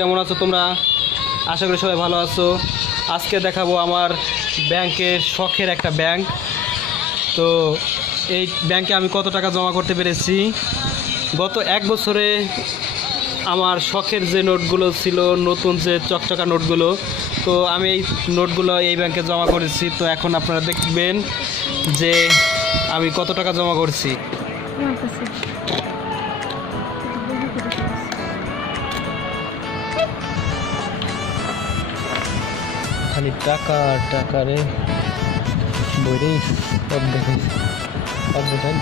কেমন আছো তোমরা? আশা করি সবাই ভালো আছো। আজকে দেখাবো আমার ব্যাংকের শখের একটা ব্যাংক। তো এই ব্যাংকে আমি কত টাকা জমা করতে পেরেছি গত এক বছরে। আমার শখের যে নোটগুলো ছিল, নতুন যে চকচকা নোটগুলো, তো আমি এই নোটগুলো এই ব্যাংকে জমা করেছি। তো এখন আপনারা দেখবেন যে আমি কত টাকা জমা করছি। খালি টাকা টাকা রে, বইরে অর্ধেক অর্ধেক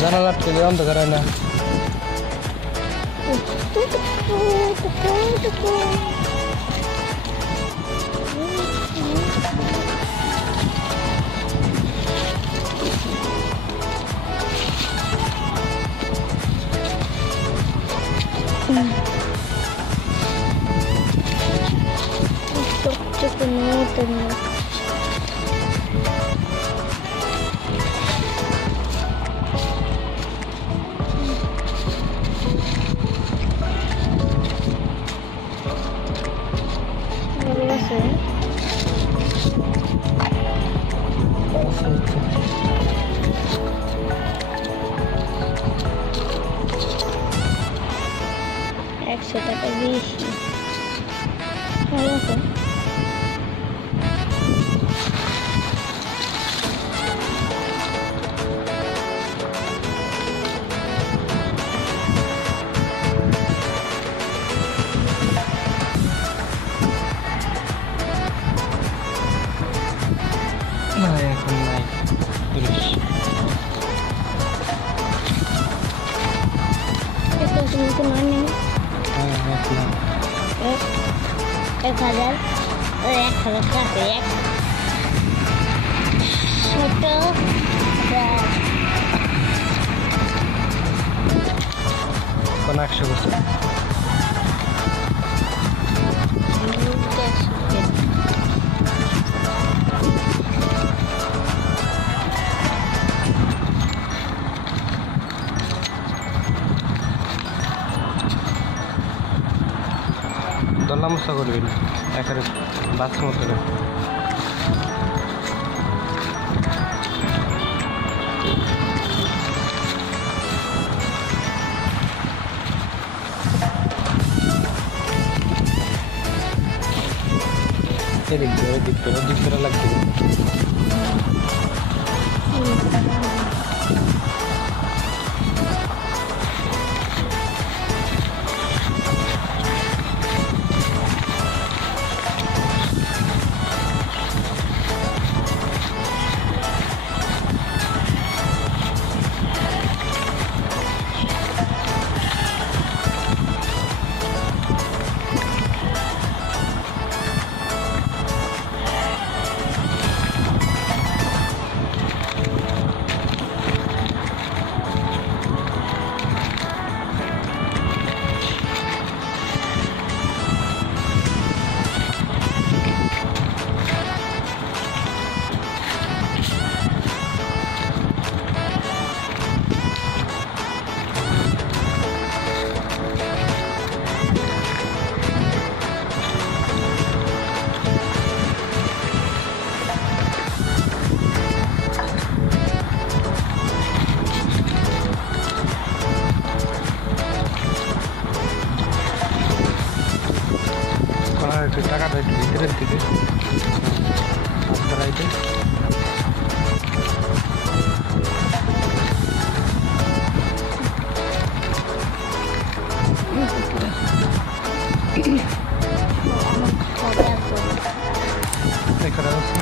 জানালার থেকে অন্ধকার হয় না। একশো টাকা বেশি ভালো আছে। না এখন নাই পুলিশ। এক হাজার টাকা এক ছোট কোন 100 বছর দল্লামসা করবেন একেবারে বাচ্চা মতো। এদিক করে লাগবে। টাকাটা একটু ভিতরের দিকে রাইতে এখানে আছে।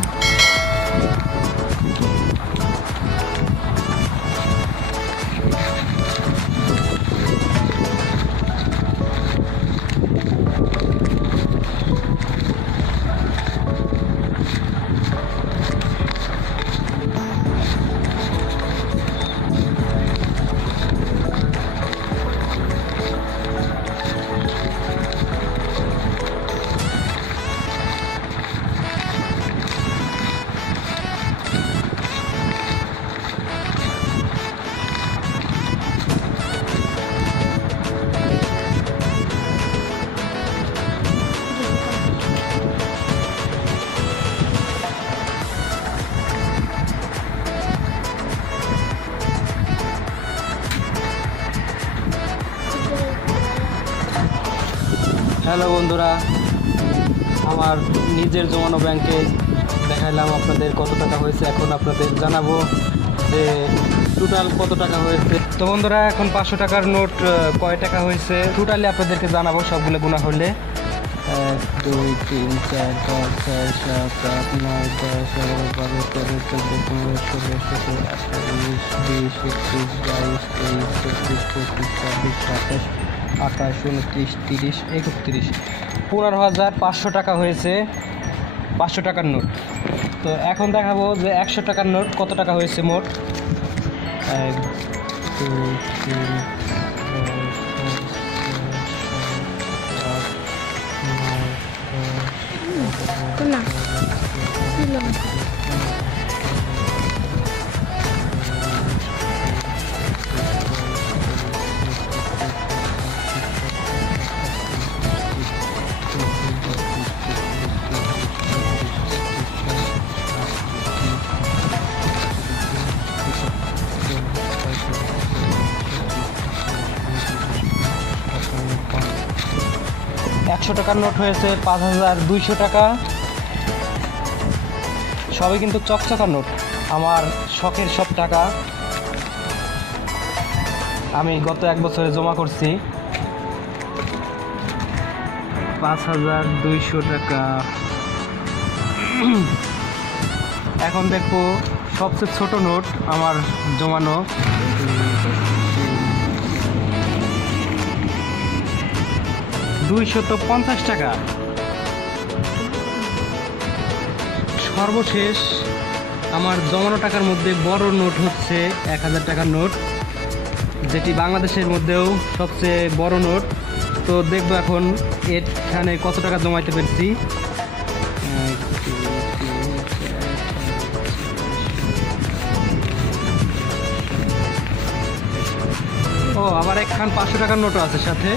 হ্যালো বন্ধুরা, আমার নিজের জমানো ব্যাংকে দেখাইলাম আপনাদের কত টাকা হয়েছে। এখন আপনাদের জানাবো যে টোটাল কত টাকা হয়েছে। তো বন্ধুরা, এখন 500 টাকার নোট কয় টাকা হয়েছে টোটালি আপনাদেরকে জানাবো সবগুলো গুণা হলে। 1 2 3 4 5 6 7 8 9 10 11 12 13 14 15 16 17 18 19 20 21 22 23 24 25 26 27 28 29 30 31 15,500 টাকা হয়েছে 500 টাকার নোট। তো এখন দেখাবো যে 100 টাকার নোট কত টাকা হয়েছে মোট। 1 2 3 না ছিল 100 টাকার নোট হয়েছে 5,200 টাকা। সবই কিন্তু চকচকা নোট, আমার শখের সব টাকা আমি গত 1 বছরে জমা করছি। 5,200 টাকা। এখন দেখবো সবচেয়ে ছোট নোট আমার জমানো। 250 টাকা। সর্বশেষ আমার জমানো টাকার মধ্যে বড় নোট হচ্ছে 1,000 টাকার নোট, যেটি বাংলাদেশের মধ্যেও সবচেয়ে বড় নোট। তো দেখবো এখন এখানে কত টাকা জমাইতে পেরেছি। ও, আবার একখান 500 টাকার নোটও আছে সাথে।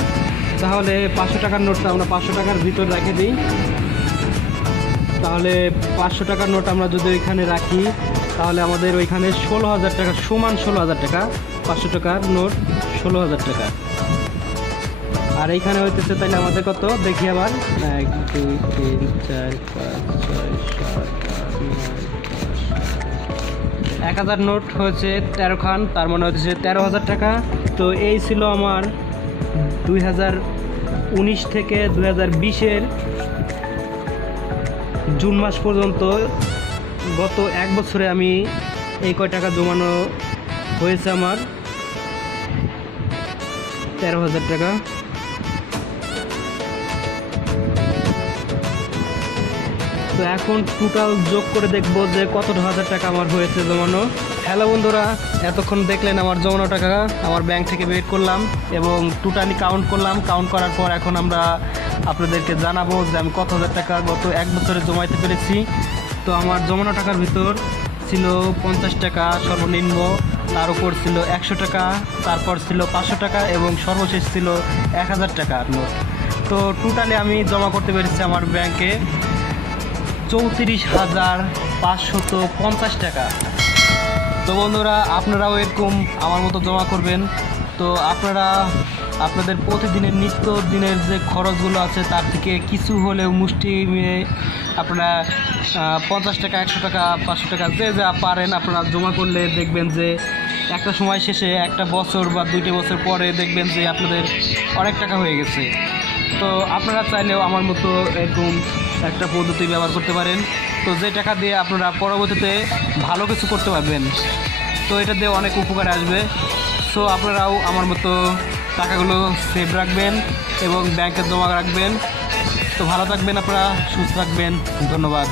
তাহলে 500 টাকার নোটটা আমরা 500 টাকার ভিতর রেখে দিই। তাহলে 500 টাকার নোট আমরা যদি ওইখানে রাখি তাহলে আমাদের ওইখানে 16,000 টাকা সমান 16,000 টাকা। 500 টাকার নোট 16,000 টাকা। আর এইখানে হইতেছে তাইলে আমাদের কত দেখি আবার। 1 2 3 4 5 6 7 8 9 1000 নোট হয়েছে 13 খান, তার মানে হচ্ছে 13,000 টাকা। তো এই ছিল আমার 2019 থেকে 2020-এর জুন মাস পর্যন্ত গত 1 বছরে আমি এই কয় টাকা জমানো হয়েছে আমার 13,000 টাকা। তো এখন টোটাল যোগ করে দেখবো যে কত হাজার টাকা আমার হয়েছে জমানো। হ্যালো বন্ধুরা, এতক্ষণ দেখলেন আমার জমানো টাকা আমার ব্যাংক থেকে বের করলাম এবং টোটালি কাউন্ট করলাম। কাউন্ট করার পর এখন আমরা আপনাদেরকে জানাবো যে আমি কত হাজার টাকা গত 1 বছরে জমাইতে পেরেছি। তো আমার জমানো টাকার ভিতর ছিল 50 টাকা সর্বনিম্ন, তার উপর ছিল 100 টাকা, তারপর ছিল 500 টাকা এবং সর্বশেষ ছিল 1,000 টাকার নোট। তো টোটালি আমি জমা করতে পেরেছি আমার ব্যাংকে 34,550 টাকা। তো বন্ধুরা, আপনারাও এরকম আমার মতো জমা করবেন। তো আপনারা আপনাদের প্রতিদিনের নিত্য দিনের যে খরচগুলো আছে তার থেকে কিছু হলেও মুষ্টি মিলে আপনারা 50 টাকা 100 টাকা 500 টাকা যে যা পারেন আপনারা জমা করলে দেখবেন যে একটা সময় শেষে একটা বছর বা 2টা বছর পরে দেখবেন যে আপনাদের অনেক টাকা হয়ে গেছে। তো আপনারা চাইলেও আমার মতো এরকম একটা পদ্ধতি ব্যবহার করতে পারেন। তো যে টাকা দিয়ে আপনারা পরবর্তীতে ভালো কিছু করতে পারবেন, তো এটা দিয়ে অনেক উপকার আসবে। সো আপনারাও আমার মতো টাকাগুলো সেভ রাখবেন এবং ব্যাংকে জমা রাখবেন। তো ভালো থাকবেন আপনারা, সুস্থ থাকবেন। ধন্যবাদ।